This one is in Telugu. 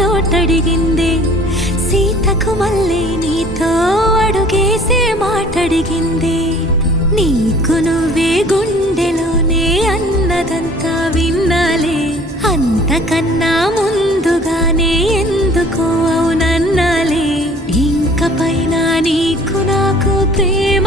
చోటడిగిందే, సీతకు మళ్ళీ నీతో అడుగేసే మాటడిగిందే. నీకు నువ్వే గుండెలోనే అన్నదంతా విన్నాలే, అంతకన్నా ముందుగానే ఎందుకో అవునన్నాలే. ఇంక పైన నీకు నాకు ప్రేమ